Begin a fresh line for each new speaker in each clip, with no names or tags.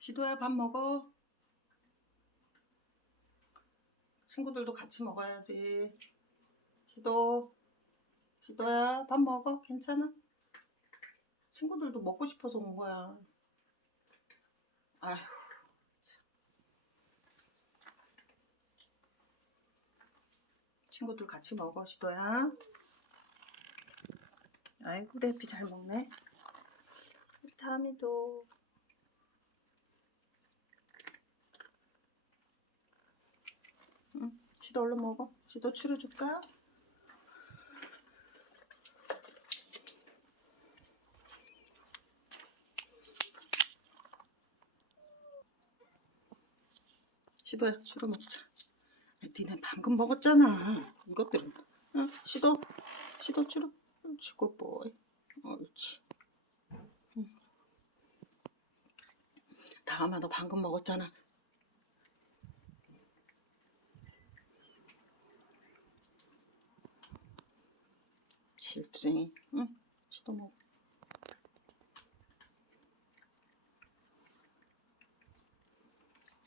시도야 밥 먹어. 친구들도 같이 먹어야지. 시도. 시도야 밥 먹어. 괜찮아? 친구들도 먹고 싶어서 온 거야. 아휴. 참. 친구들 같이 먹어, 시도야. 아이고, 래피 잘 먹네. 우리 다미도. 응, 시도 얼른 먹어. 시도 추루 줄까? 시도야, 추루 먹자. 야, 니네 방금 먹었잖아. 이것들은. 응, 시도, 시도 추루. 옳지, 굿보이. 옳지. 응. 다음아, 너 방금 먹었잖아. 실투쟁이. 응, 시도 먹어.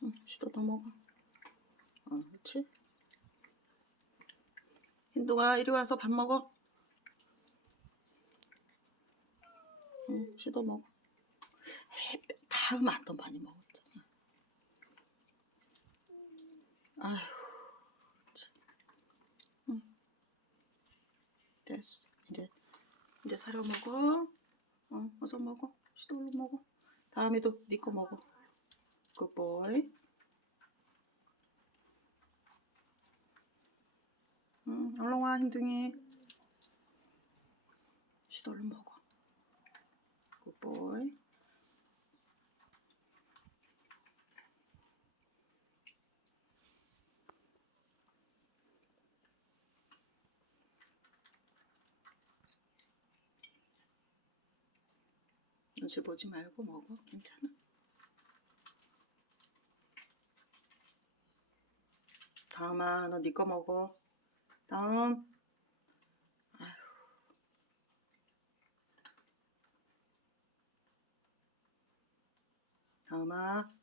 응, 시도 더 먹어. 어, 그렇지? hindu가 이리 와서 밥 먹어. 응, 시도 먹어. 에, 다음 안더 많이 먹었잖아. 아휴. 됐어. 이제 이제 사려 먹어. 어, 어서 먹어. 시도 얼른 먹어. 다음에도 네 거 먹어. 굿보이. 응, 얼른 와, 흰둥이. 시도 얼른 먹어. 굿보이. 눈치 보지 말고 먹어. 괜찮아. 다음아, 너네거 먹어. 다음. 아휴. 다음아.